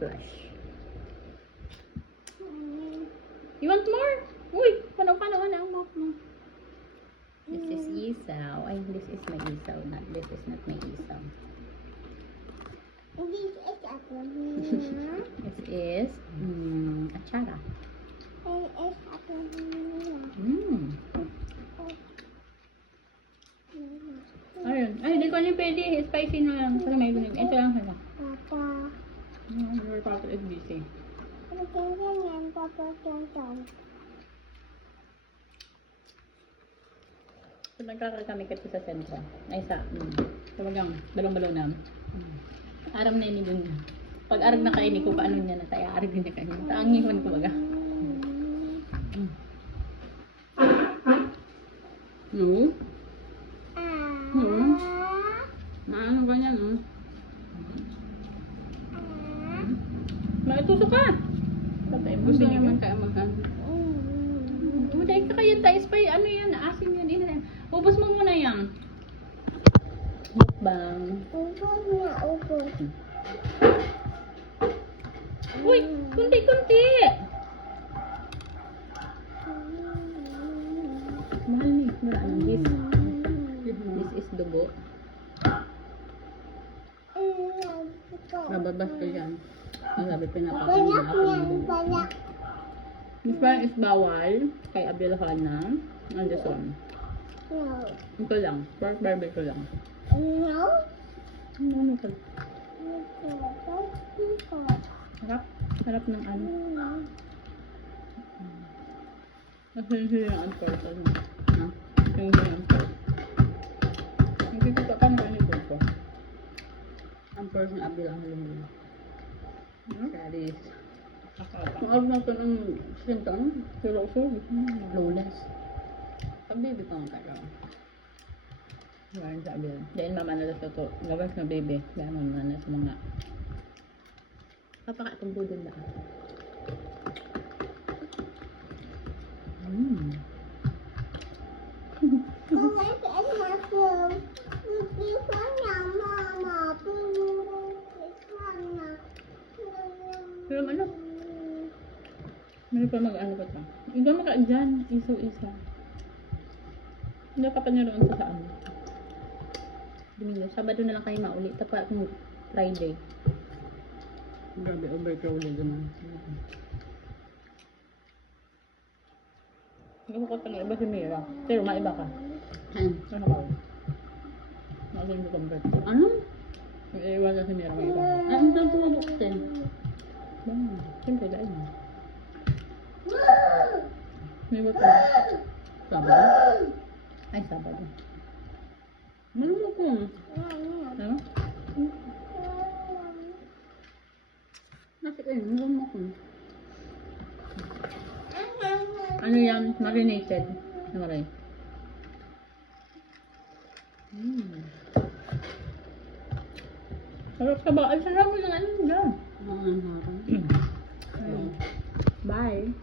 flesh. You want more? Uy, paano ang mouth mo? This is isaw. Ay, this is my isaw. This is not my isaw. This is achara. Ayun. Ay, hindi ko na pwede. Spicy na lang. Kasi may gunig. Ito lang sila. Your papa is busy. So, nagkakakami kasi sa sentro. Ay, talagang balong-balong na. Aram na ini dun. Pag arag na kainin ko, paano niya na tayo? Arag din na kainin. Taangihon ko baga. No? Ano ba yan, no? Maituso ka! Gusto naman tayo maghan. Dahil ka kaya tayo spy. Ano yan? Asin yan. Ubus mo muna yan. Mukbang. Uy! Kunti-kunti! Mahal ni. This is dugo. Bababas ko yan. Sabi pinapakain. This one is bawal kay Abilhana. And this one. Ito lang. Pork barbecue lang. Ano ito? Harap? Harap ng ano? Kasi yung unported. Yung unported. Nagkikita ka naman ito ko. Unported na Abilhana. That is. Maag na ito ng sintan. Pero usog. Lulas. Pag-baby pa ang tayo. Maraming sabi yun. Dahil mamanalas na ito. Labas na baby. Dahil mamanalas sa mga papakatong budol na. Pero ano? Meron pa mag-ano pa ito. Ikaw maka dyan. Isaw-isa. Hindi ka pa naroon sa saan. Domingo. Sabado na lang kayo mauli. Tapa kung Friday. Grabe, overcrowded naman. Hindi ko ka iba si Mira. Pero maiba ka. Ano ka? Nakasin ko convert. Ano? Iiwan ka si Mira. Maiba ka. Ang tanto na buksin. Siyempre dahil mo. May ba't mo? Sabado? Ay, Sabado. Malumok ko. Ano? Nasa kayo, malumok ko. Ano yan? Marinated. Nawaray. Sarap ka ba? Ay, sarap mo lang ano dyan. Bye.